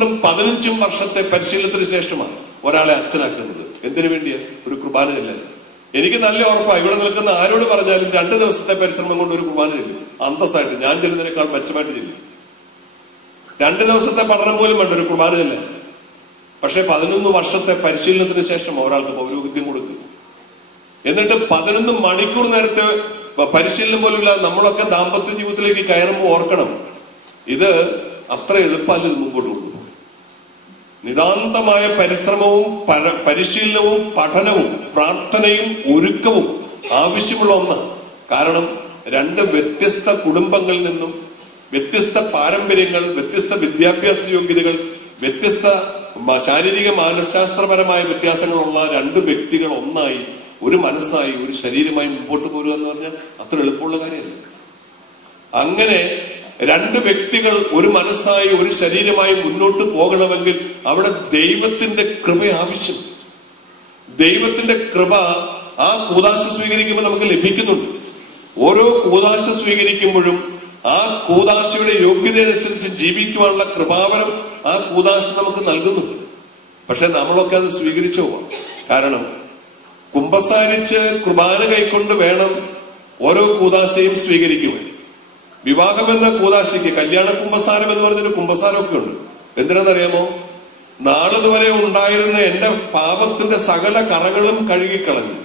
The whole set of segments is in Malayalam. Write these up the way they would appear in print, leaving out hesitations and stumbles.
12ഉം 15ഉം വർഷത്തെ പരിശീലനത്തിന് ശേഷമാണ് ഒരാളെ അച്ഛനാക്കുന്നത്. എന്തിനു വേണ്ടിയാ? ഒരു കുർബാനയില്ല. എനിക്ക് നല്ല ഉറപ്പാണ്, ഇവിടെ നിൽക്കുന്ന ആരോട് പറഞ്ഞാലും 2 ദിവസത്തെ പരിശ്രമം കൊണ്ട് ഒരു കുർബാനയില്ല. അന്തസ്സായിട്ട് ഞാൻ ചെല്ലുന്നതിനേക്കാൾ മെച്ചമായിട്ട് ചെല്ലും. 2 ദിവസത്തെ പഠനം പോലും വേണ്ട, ഒരു കുർബാനയില്ല. പക്ഷെ 11 വർഷത്തെ പരിശീലനത്തിന് ശേഷം ഒരാൾക്ക് പൗരോഹിത്യം കൊടുക്കും. എന്നിട്ട് 11 മണിക്കൂർ നേരത്തെ പരിശീലനം പോലുമില്ലാതെ നമ്മളൊക്കെ ദാമ്പത്യ ജീവിതത്തിലേക്ക് കയറുമ്പോൾ ഓർക്കണം, ഇത് അത്ര എളുപ്പമല്ല ഇത് മുമ്പോട്ട് കൊണ്ടുപോകും. നിതാന്തമായ പരിശ്രമവും പരിശീലനവും പഠനവും പ്രാർത്ഥനയും ഒരുക്കവും ആവശ്യമുള്ള ഒന്നാണ്. കാരണം 2 വ്യത്യസ്ത കുടുംബങ്ങളിൽ നിന്നും വ്യത്യസ്ത പാരമ്പര്യങ്ങൾ, വ്യത്യസ്ത വിദ്യാഭ്യാസ യോഗ്യതകൾ, വ്യത്യസ്ത ശാരീരിക മാനശാസ്ത്രപരമായ വ്യത്യാസങ്ങളുള്ള 2 വ്യക്തികൾ ഒന്നായി, ഒരു മനസ്സായി, ഒരു ശരീരമായി മുമ്പോട്ട് പോരുക എന്ന് പറഞ്ഞാൽ അത്ര എളുപ്പമുള്ള കാര്യമല്ല. അങ്ങനെ 2 വ്യക്തികൾ ഒരു മനസ്സായി ഒരു ശരീരമായി മുന്നോട്ട് പോകണമെങ്കിൽ അവിടെ ദൈവത്തിന്റെ കൃപ ആവശ്യം. ദൈവത്തിന്റെ കൃപ ആ കൂദാശ സ്വീകരിക്കുമ്പോൾ നമുക്ക് ലഭിക്കുന്നുണ്ട്. ഓരോ കൂദാശ സ്വീകരിക്കുമ്പോഴും ആ കൂദാശയുടെ യോഗ്യതയനുസരിച്ച് ജീവിക്കുവാനുള്ള കൃപാവരം ആ കൂദാശ നമുക്ക് നൽകുന്നുണ്ട്. പക്ഷെ നമ്മളൊക്കെ അത് സ്വീകരിച്ചോ? കാരണം കുമ്പസാരിച്ച് കുർബാന കൈക്കൊണ്ട് വേണം ഓരോ കൂദാശയും സ്വീകരിക്കുവാൻ. വിവാഹം എന്ന കൂദാശയ്ക്ക് കല്യാണ കുമ്പസാരം എന്ന് പറഞ്ഞൊരു കുമ്പസാരമൊക്കെ ഉണ്ട്. എന്തിനാണെന്നറിയാമോ? നാളിതുവരെ ഉണ്ടായിരുന്ന എന്റെ പാപത്തിന്റെ സകല കറകളും കഴുകിക്കളഞ്ഞു,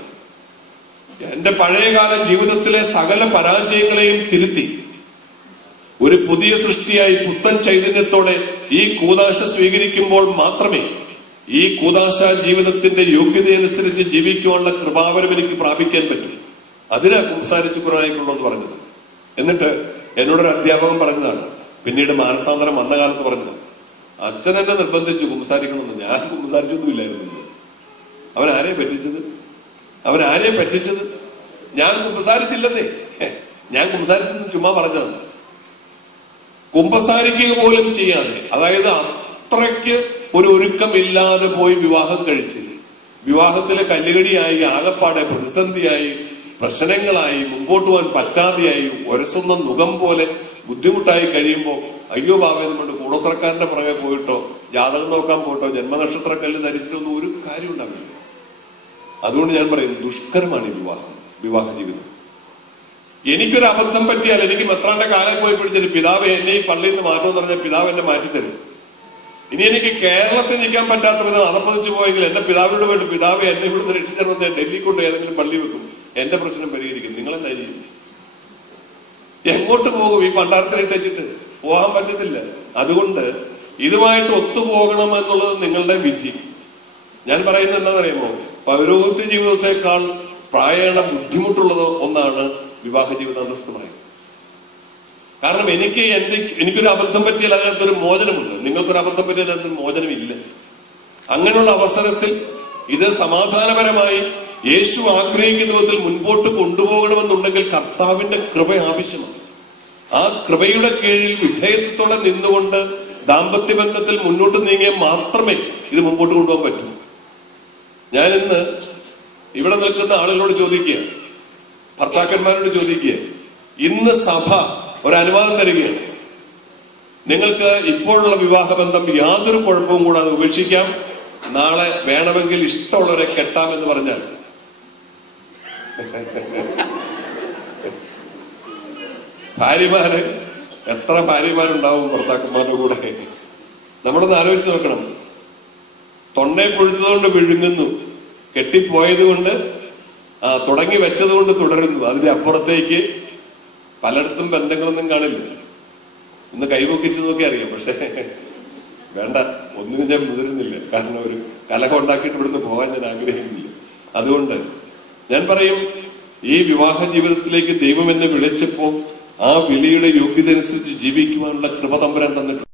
എന്റെ പഴയകാല ജീവിതത്തിലെ സകല പരാജയങ്ങളെയും തിരുത്തി ഒരു പുതിയ സൃഷ്ടിയായി പുത്തൻ ചൈതന്യത്തോടെ ഈ കൂദാശ സ്വീകരിക്കുമ്പോൾ മാത്രമേ ഈ കൂദാശ ജീവിതത്തിന്റെ യോഗ്യതയനുസരിച്ച് ജീവിക്കുവാനുള്ള കൃപാവരം എനിക്ക് പ്രാപിക്കാൻ പറ്റും. അതിനാ കുമ്പസാരിച്ച് കുറായിക്കുള്ളൂ എന്ന് പറഞ്ഞത്. എന്നിട്ട് എന്നോടൊരു അധ്യാപകൻ പറഞ്ഞതാണ്, പിന്നീട് മാനസാന്തരം വന്ന കാലത്ത് പറഞ്ഞത്, അച്ഛൻ എന്നെ നിർബന്ധിച്ചു കുമ്പസാരിക്കണമെന്ന്. ഞാൻ കുമ്പസാരിച്ചൊന്നുമില്ലായിരുന്നു. അവൻ ആരെയും പറ്റിച്ചത്? ഞാൻ കുമ്പസാരിച്ചില്ലെന്നേ. ഞാൻ കുമ്പസാരിച്ചെന്ന് ചുമ്മാ പറഞ്ഞതാണ്. കുമ്പസാരിക്കുക പോലും ചെയ്യാതെ, അതായത് അത്രയ്ക്ക് ഒരു ഒരുക്കമില്ലാതെ പോയി വിവാഹം കഴിച്ച് വിവാഹത്തിലെ കല്ലുകടിയായി, ആകപ്പാടെ പ്രതിസന്ധിയായി, പ്രശ്നങ്ങളായി, മുമ്പോട്ട് പോകാൻ പറ്റാതെയായി, ഒരസുന്ന മുഖം പോലെ ബുദ്ധിമുട്ടായി കഴിയുമ്പോൾ അയ്യോ ബാബയെന്ന് കൊണ്ട് കൂടോത്രക്കാരന്റെ പുറകെ പോയിട്ടോ, ജാതകം നോക്കാൻ പോയിട്ടോ, ജന്മനക്ഷത്രക്കല്ല് ധരിച്ചിട്ടൊന്നും ഒരു കാര്യം ഉണ്ടാവില്ല. അതുകൊണ്ട് ഞാൻ പറയുന്നു, ദുഷ്കരമാണ് ഈ വിവാഹ ജീവിതം. എനിക്കൊരു അബദ്ധം പറ്റിയാൽ, എനിക്ക് മെത്രാന്റെ കാലം പോയി പിടിച്ചിട്ട് പിതാവ് എന്നെ ഈ പള്ളിയിൽ നിന്ന് മാറ്റുമെന്ന് പറഞ്ഞാൽ പിതാവ് എന്നെ മാറ്റിത്തരും. ഇനി എനിക്ക് കേരളത്തിൽ നിൽക്കാൻ പറ്റാത്ത വിധം അതപ്പതിച്ചു പോയെങ്കിൽ എന്റെ പിതാവിനോട് വേണ്ടി പിതാവ് എന്നെ ഇവിടുന്ന് രക്ഷിച്ചെടുത്ത് ഡൽഹി കൊണ്ട് ഏതെങ്കിലും പള്ളി വെക്കും, എന്റെ പ്രശ്നം പരിഹരിക്കും. നിങ്ങളെന്താ ചെയ്യും? എങ്ങോട്ട് പോകും? ഈ പണ്ടാരത്തിലിട്ടച്ചിട്ട് പോകാൻ പറ്റത്തില്ല. അതുകൊണ്ട് ഇതുമായിട്ട് ഒത്തുപോകണം എന്നുള്ളത് നിങ്ങളുടെ വിധി. ഞാൻ പറയുന്നത് എന്താണെന്നറിയുമോ? പൗരോഹിത്യ ജീവിതത്തെക്കാൾ പ്രായണ ബുദ്ധിമുട്ടുള്ളത് ഒന്നാണ് വിവാഹ ജീവിതാന്തസ്ത് പറയുന്നത്. കാരണം എനിക്കൊരു അബദ്ധം പറ്റിയാൽ അതിനകത്തൊരു മോചനമുണ്ട്, നിങ്ങൾക്കൊരു അബദ്ധം പറ്റിയാൽ അതിനകത്തൊരു മോചനമില്ല. അങ്ങനെയുള്ള അവസരത്തിൽ ഇത് സമാധാനപരമായി യേശു ആഗ്രഹിക്കുന്ന വിധത്തിൽ മുൻപോട്ട് കൊണ്ടുപോകണമെന്നുണ്ടെങ്കിൽ കർത്താവിന്റെ കൃപ ആവശ്യമാണ്. ആ കൃപയുടെ കീഴിൽ വിധേയത്വത്തോടെ നിന്നുകൊണ്ട് ദാമ്പത്യ ബന്ധത്തിൽ മുന്നോട്ട് നീങ്ങിയാൽ മാത്രമേ ഇത് മുമ്പോട്ട് കൊണ്ടുപോകാൻ പറ്റൂ. ഞാൻ ഇന്ന് ഇവിടെ നിൽക്കുന്ന ആളുകളോട് ചോദിക്കുക, ഭർത്താക്കന്മാരോട് ചോദിക്കുക, ഇന്ന് സഭ ഒരു അനുവാദം തരികയാണ്, നിങ്ങൾക്ക് ഇപ്പോഴുള്ള വിവാഹബന്ധം യാതൊരു കുഴപ്പവും കൂടാതെ ഉപേക്ഷിക്കാം, നാളെ വേണമെങ്കിൽ ഇഷ്ടമുള്ളവരെ കെട്ടാമെന്ന് പറഞ്ഞാൽ ഭാര്യമാര് എത്ര ഭാര്യമാരുണ്ടാവും ഭർത്താക്കന്മാരുടെ കൂടെ? നമ്മളൊന്ന് ആലോചിച്ച് നോക്കണം. തൊണ്ണെ പൊഴുത്തതുകൊണ്ട് വിഴുങ്ങുന്നു, കെട്ടിപ്പോയത് കൊണ്ട് തുടങ്ങി വെച്ചത് കൊണ്ട് തുടരുന്നു. അതിന്റെ അപ്പുറത്തേക്ക് പലയിടത്തും ബന്ധങ്ങളൊന്നും കാണില്ല. ഒന്ന് കൈപൊക്കിച്ചു നോക്കി അറിയാം. പക്ഷെ വേണ്ട, ഒന്നിനും ഞാൻ മുതിരുന്നില്ല. കാരണം ഒരു കലഹം ഉണ്ടാക്കിയിട്ട് ഇവിടുന്ന് പോകാൻ ഞാൻ ആഗ്രഹിക്കുന്നില്ല. അതുകൊണ്ട് ഞാൻ പറയും, ഈ വിവാഹ ജീവിതത്തിലേക്ക് ദൈവം എന്നെ വിളിച്ചപ്പോൾ ആ വിളിയുടെ യോഗ്യത അനുസരിച്ച് ജീവിക്കുവാനുള്ള കൃപ തമ്പുരാൻ തന്നിട്ടുണ്ട്.